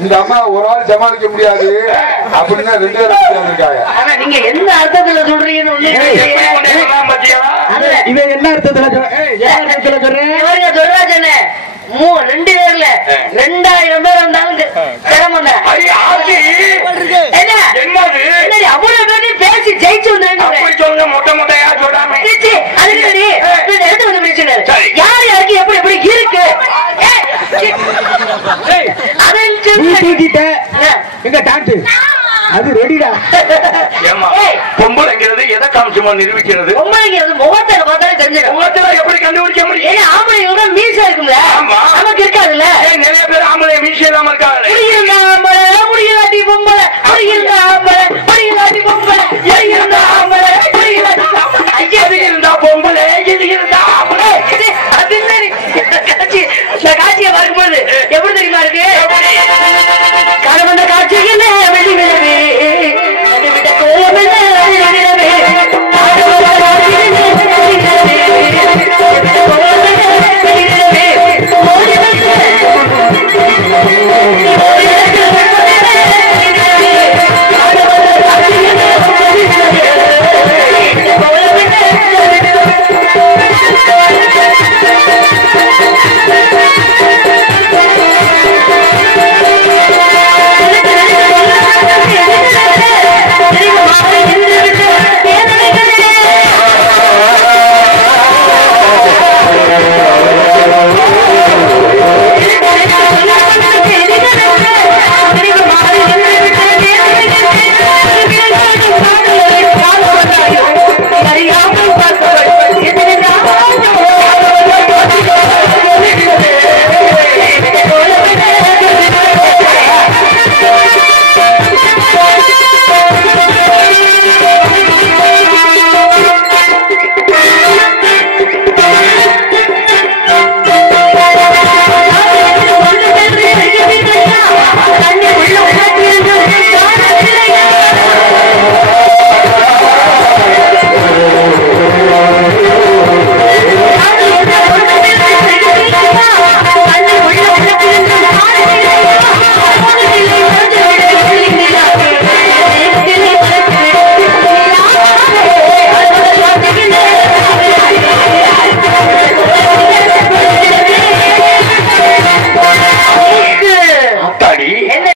இந்த அம்மா ஒரு ஆள் சமாளிக்க முடியாது அப்படின்னா 2 பேரும் இருக்காங்க. ஆனா நீங்க என்ன அர்த்தத்துல சொல்றீங்கன்னு இவன் என்ன அர்த்தத்துல சொல்றேன் 2 பேர்ல 2000 பேர் வந்தாலும் சிரமம் தான். அவ்வளவு பேர் பேசி ஜெயிச்சு வந்தாங்க. மொட்டை மொட்டையா சொல்லாம எடுத்து வந்து பிரச்சனை யார் யாருக்கு எப்படி எப்படி இருக்கு எங்க டான்ஸ் அது ரெடிடா. பொம்பளைங்கிறது எதை காமிச்சுமா நிரூபிக்கிறது? பொம்பளைங்கிறது முகத்தை பார்த்தாலே தெரிஞ்சிடும். முகத்தை எப்படி கண்டுபிடிக்க முடியும்? ஏன்னா ஆம்பளை மீசா இருக்கும்ல, நமக்கு இருக்காதுல்ல. நிறைய பேர் ஆம்பளை மீசை இல்லாம இருக்காங்க. முடியிருந்தா ஆம்பளை, முடியலாட்டி பொம்பளை, முடியிருந்தா ஆம்பளை, முடியலாட்டி பொம்பளை, முடியிருந்தா